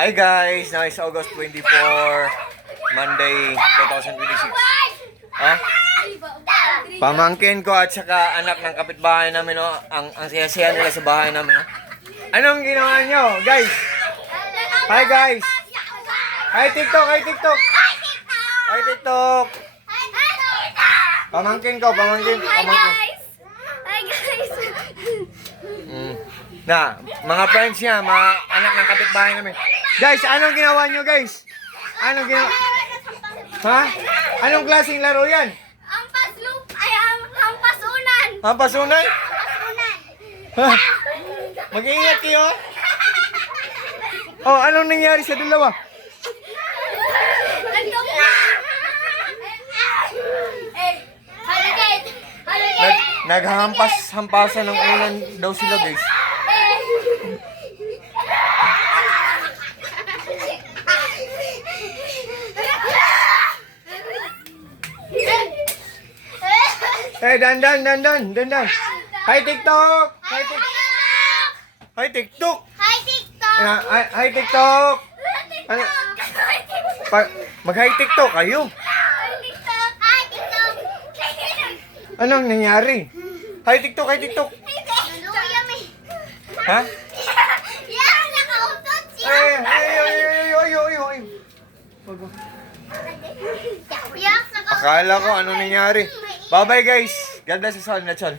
Hi guys! Now is August 24, Monday 2026. Ha? Pamangkin ko at saka anak ng kapitbahay namin, no? Ang saya-saya nila sa bahay namin, no? Anong ginawa nyo, guys? Hi guys! Hi TikTok! Hi TikTok! Hi TikTok! Pamangkin ko, pamangkin. Hi guys! Na, mga friends niya, mga anak ng kapitbahay namin. Guys, anong ginawa nyo, guys? Anong ginawa? Ha? Anong klaseng laro yan? Hampas loop ay hampasunan. Hampasunan? Hampasunan. Ha? Mag-iingat kayo. Oh, anong nangyari sa dalawa? Nandun na. Halagate. Halagate. Naghampas-hampasan ng ulan daw sila, guys. Eh, dandan. Hi TikTok! Hi TikTok! Hi TikTok! Hi TikTok. Hi TikTok! Ano? Mag-hi TikTok kayo. Hi TikTok. Hi TikTok. Anong nangyari? Hi TikTok, hi TikTok! Naluya may. Ha? Yan, nakautot siya. Ay. Yak, nakautot. Akala ko ano nangyari. Bye-bye guys. God bless us all. That's all.